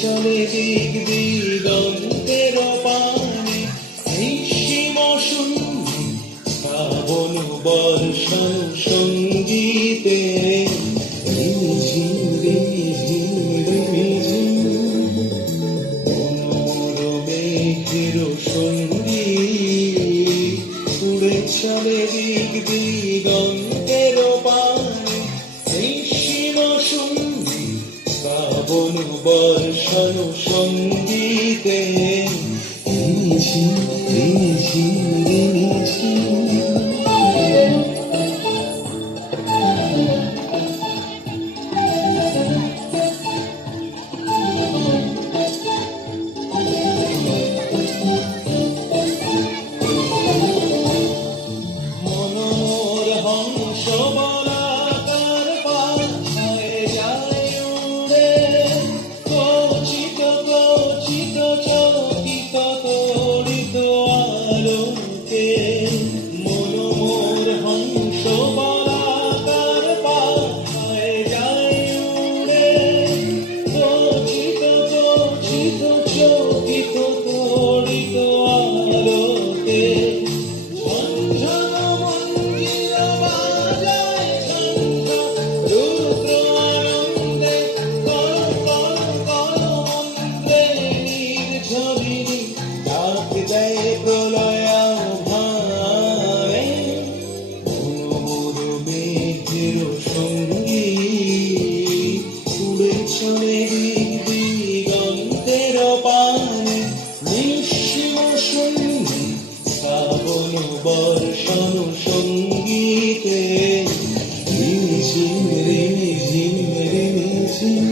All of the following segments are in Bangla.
চলে দিক দিগন্তের পানে নিঃসীম শূন্যে শ্রাবণ বর্ষণ সঙ্গীতে রিমঝিম রিমঝিম রিমঝিম মনোর মেঘের সঙ্গীত উড়ে চলে দিক দিগন্তের পানে নিঃসীম শূন্যে শ্রাবণ বর্ষণ সঙ্গীতে রিমঝিম রিমঝিম রিমঝিম। মনোর হংস বলাকার পায়ে যায় উড়ে কচিত কচিত চকিত তড়িত আলোকে। মনোর হংস বলাকার পায়ে যায় উড়ে কচিত কচিত চকিত তড়িত আলোকে। চলে দিগন্তের পানে নিঃসীম শূন্যে শ্রাবণ বর্ষণ সঙ্গীতে রিমঝিম রিমঝিম রিমঝিম।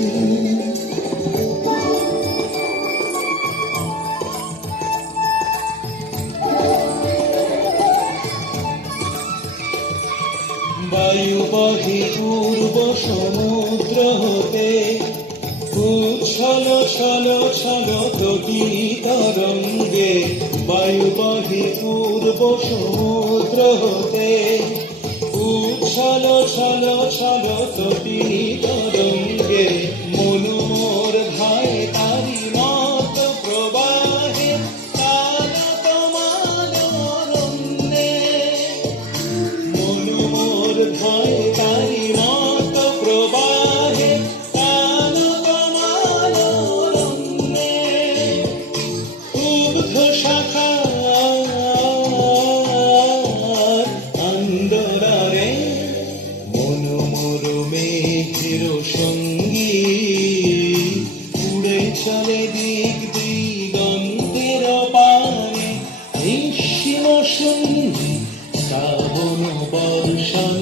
বায়ু বহে পূর্ব সমুদ্র হতে উচ্ছল ছল ছল প্রতি তরঙ্গে। বায়ু বহে পূর্ব সমুদ্র হতে উচ্ছল ছল ছল প্রতি তরঙ্গে। মনোর ভাই তারি মত প্রবাহে কালত মানরণ্যে। মনোর ভাই তারি মত প্রবাহে কালত মানরণ্যে। উগ্ধ শাখার আন্দোলনে মনোর মেঘের সঙ্গীত উড়ে চলে দিক দিগন্তের পানে নিঃসীম শূন্যে শ্রাবণ বর্ষণ